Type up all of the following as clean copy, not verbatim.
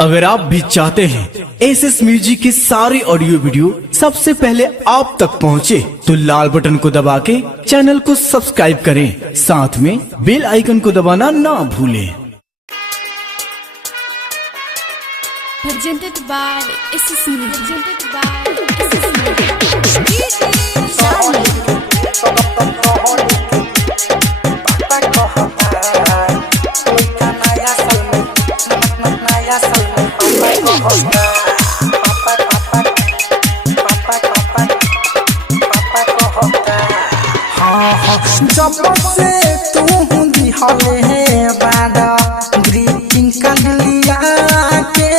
अगर आप भी चाहते हैं एसएस म्यूजिक की सारी ऑडियो वीडियो सबसे पहले आप तक पहुंचे, तो लाल बटन को दबा के चैनल को सब्सक्राइब करें, साथ में बेल आइकन को दबाना ना भूलें। Presented by SS Music. जब से तू दिहले बाड़ा ग्रीटिंग कार्ड लिया के,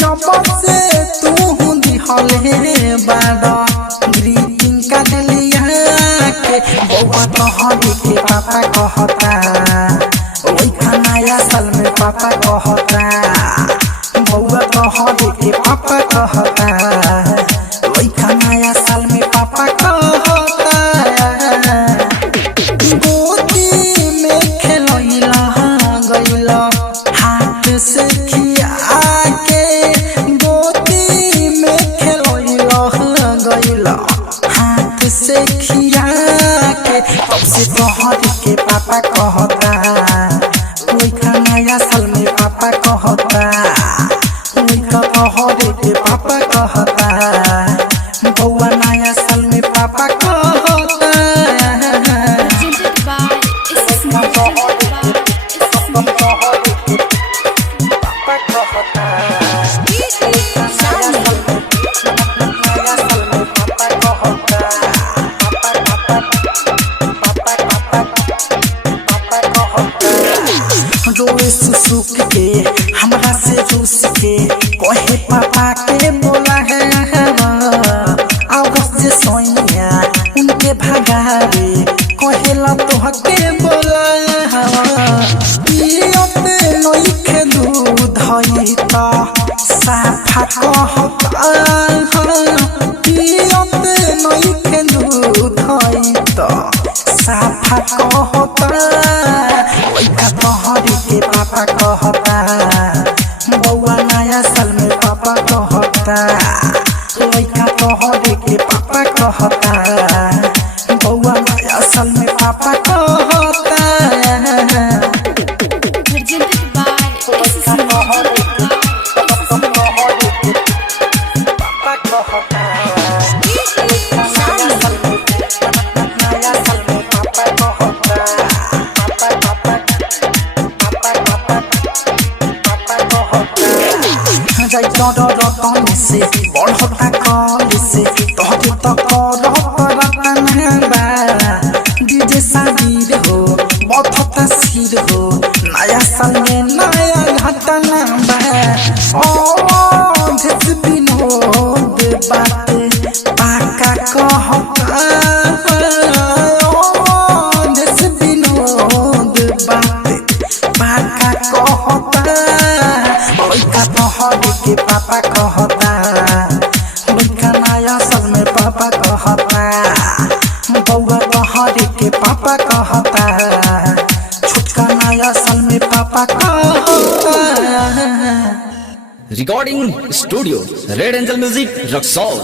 जब से तू दिहले बाड़ा ग्रीटिंग कार्ड लिया के, बउआ तोहरी के पापा कहता ओई खाना साल में पापा कहता, बउआ तोहरी के पापा कहता ओई खाना साल में पापा कहता। से खिया के गोदी में खेलैला गइला, हाथ से खिया के, तब से तोहरी के पापा कहता कोई खाना साल में पापा कहता, कोई तोहरी के पापा कहता बउआ नया साल में पापा कहता। रोए सुसुक के हमरा से रूस के कहे पापा के बोला है आवाज से सोइया उनके भगावे कहेला तोहके बोला पियते नइखे दूध हई त साफा कहता, पियते नइखे दूध हई त साफा कहता, तोहरी के पापा कहता बउआ नया साल में पापा कहता, लइका तोहरी के पापा कहता बउआ नया साल में पापा कहता। रतन से बढ़ता कल से तोहके तो करत रतन बा, डीजे शादी हो बथता सिर हो नया साल में नया घटना बा, ओ भेस विनोद बाते पाका कहता, ओ भेस विनोद बाते पाका कहता, लइका तोहरी के पापा कहता लइका नया साल में पापा कहता, बउआ तोहरी के पापा कहता छोटका नया साल में पापा कहता। Recording studio red angel music Raxaul.